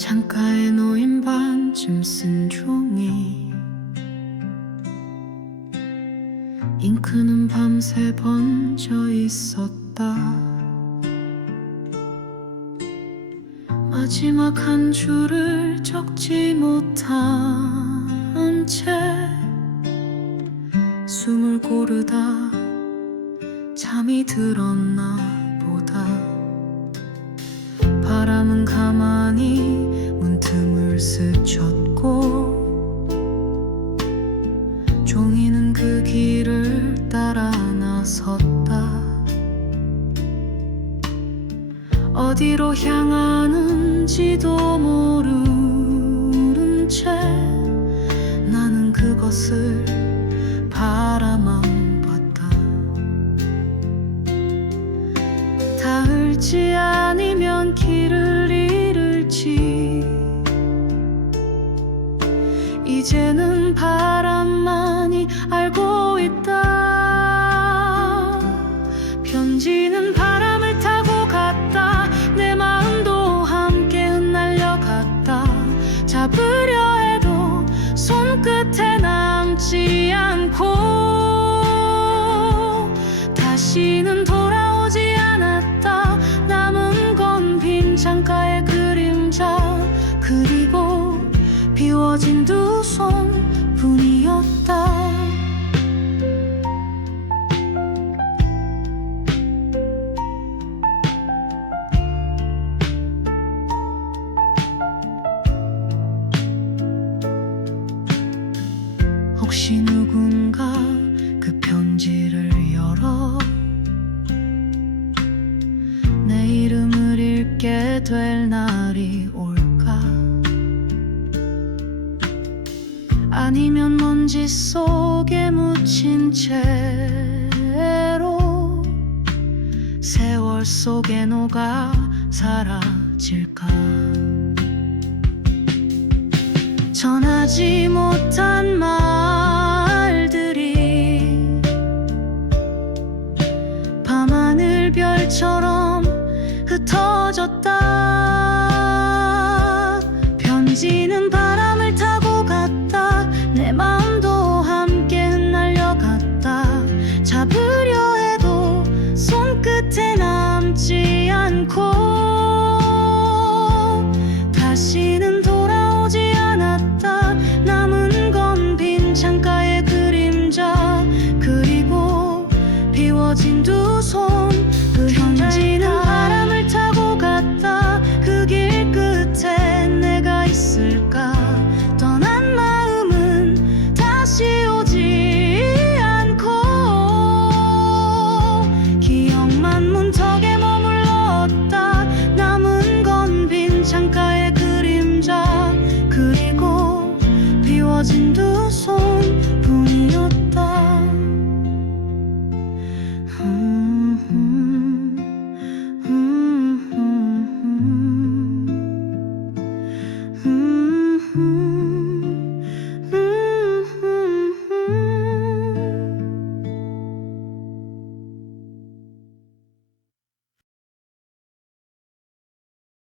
창가에 놓인 반쯤 쓴 종이 잉크는 밤새 번져 있었다. 마지막 한 줄을 적지 못한 채 숨을 고르다 잠이 들었나 보다. 바람은 가 어디로 향하는지도 모르는 채 나는 그것을 바라만 봤다. 닿을지 아니면 길을 잃을지 이제는 바람만이 알고 있다 비워진 두 손뿐이었다. 혹시 누군가 그 편지를 열어? 내 이름을 읽게 될 날이 올 아니면 먼지 속에 묻힌 채로 세월 속에 녹아 사라질까? 전하지 못한 말 情独。